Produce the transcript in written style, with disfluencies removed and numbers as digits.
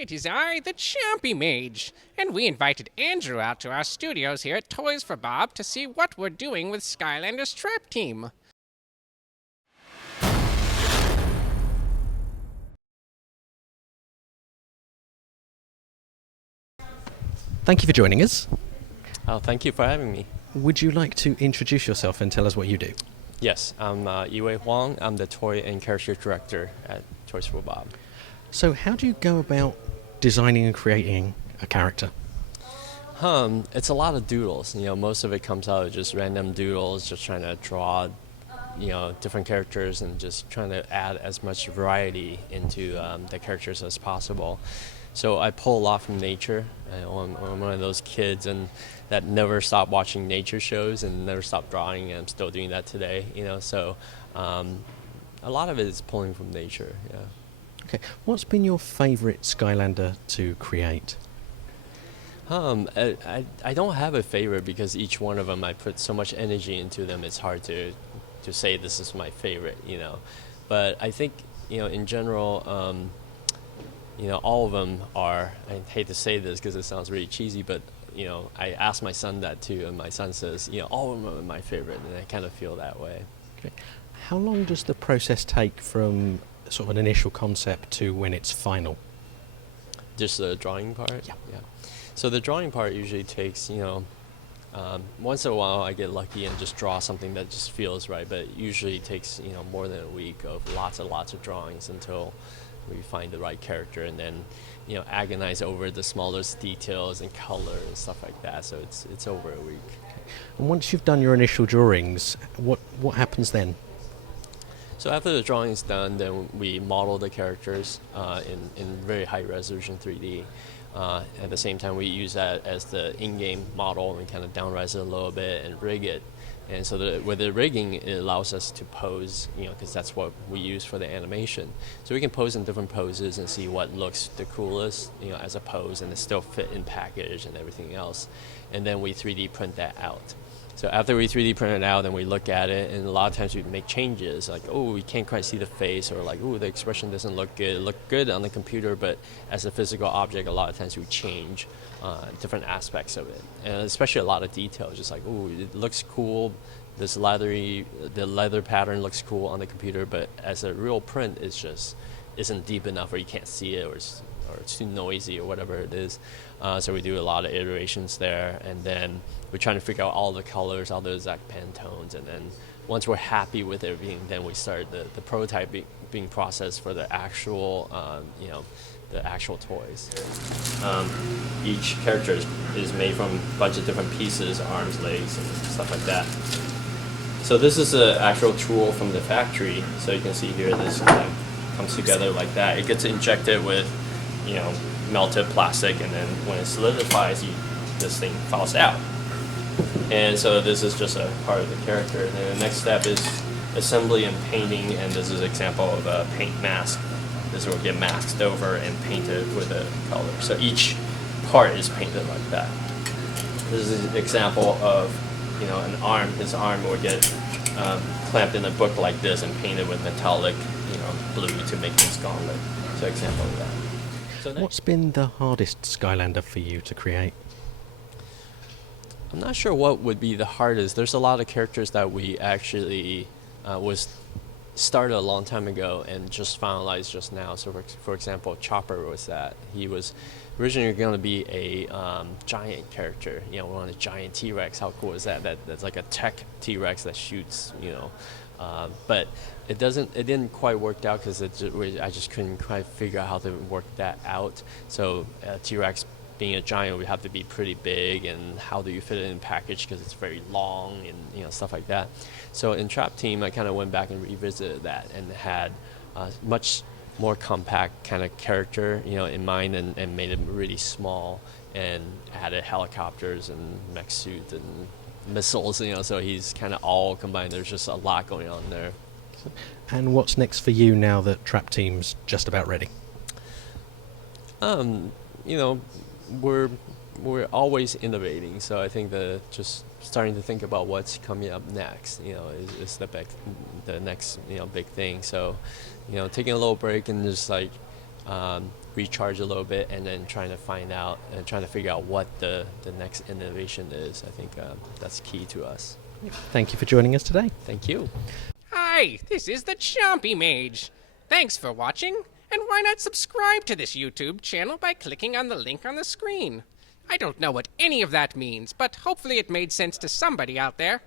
It is I, the Champy Mage, and we invited Andrew out to our studios here at Toys for Bob to see what we're doing with Skylanders Trap Team. Thank you for joining us. Oh, thank you for having me. Would you like to introduce yourself and tell us what you do? Yes, I'm I-Wei Huang. I'm the toy and character director at Toys for Bob. So how do you go about designing and creating a character? It's a lot of doodles. Most of it comes out of just random doodles, just trying to draw, different characters and just trying to add as much variety into the characters as possible. So I pull a lot from nature. I'm one of those kids that never stopped watching nature shows and never stopped drawing, and I'm still doing that today. So a lot of it is pulling from nature. Yeah. Okay, what's been your favourite Skylander to create? I don't have a favorite because each one of them I put so much energy into them. It's hard to say this is my favorite. But I think in general. All of them are, I hate to say this because it sounds really cheesy, but, I asked my son that too, and my son says, all of them are my favorite, and I kind of feel that way. Okay. How long does the process take from sort of an initial concept to when it's final? Just the drawing part? Yeah. So the drawing part usually takes, once in a while I get lucky and just draw something that just feels right, but it usually takes, more than a week of lots and lots of drawings until we find the right character, and then agonize over the smallest details and color and stuff like that. So it's over a week. And once you've done your initial drawings, what happens then? So after the drawing is done, then we model the characters in very high resolution 3D. At the same time, we use that as the in-game model and kind of downrise it a little bit and rig it. And so with the rigging, it allows us to pose, because that's what we use for the animation. So we can pose in different poses and see what looks the coolest, as a pose, and it still fit in package and everything else. And then we 3D print that out. So after we 3D print it out, then we look at it, and a lot of times we make changes, like, oh, we can't quite see the face, or like, oh, the expression doesn't look good. It looked good on the computer, but as a physical object, a lot of times we change different aspects of it, and especially a lot of details, just like, oh, it looks cool, the leather pattern looks cool on the computer, but as a real print, it's just isn't deep enough, or you can't see it, or it's too noisy, or whatever it is. So we do a lot of iterations there, and then we're trying to figure out all the colors, all the exact Pantones, and then once we're happy with everything, then we start the prototyping process for the actual, the actual toys. Each character is made from a bunch of different pieces, arms, legs, and stuff like that. So this is an actual tool from the factory. So you can see here, this kind of comes together like that. It gets injected with, melted plastic, and then when it solidifies, this thing falls out. And so this is just a part of the character. And then the next step is assembly and painting, and this is an example of a paint mask. This will get masked over and painted with a color. So each part is painted like that. This is an example of, an arm. His arm will get clamped in a book like this and painted with metallic, blue to make his gauntlet. So example of that. So what's been the hardest Skylander for you to create? I'm not sure what would be the hardest. There's a lot of characters that we actually started a long time ago and just finalized just now. So for example, Chopper was that. He was originally going to be a giant character, one of the giant T-Rex. How cool is that? That's like a tech T-Rex that shoots, but it didn't quite work out because I just couldn't quite figure out how to work that out. So T-Rex being a giant would have to be pretty big, and how do you fit it in package because it's very long and stuff like that. So in Trap Team, I kind of went back and revisited that and had much more compact kind of character in mind, and made him really small, and added helicopters and mech suit and missiles, so he's kind of all combined. There's just a lot going on there. And what's next for you now that Trap Team's just about ready? We're always innovating, so I think just starting to think about what's coming up next, is the next big thing. So, taking a little break and just like recharge a little bit, and then trying to figure out what the next innovation is. I think that's key to us. Thank you for joining us today. Thank you. Hi, this is the Chompy Mage. Thanks for watching, and why not subscribe to this YouTube channel by clicking on the link on the screen? I don't know what any of that means, but hopefully it made sense to somebody out there.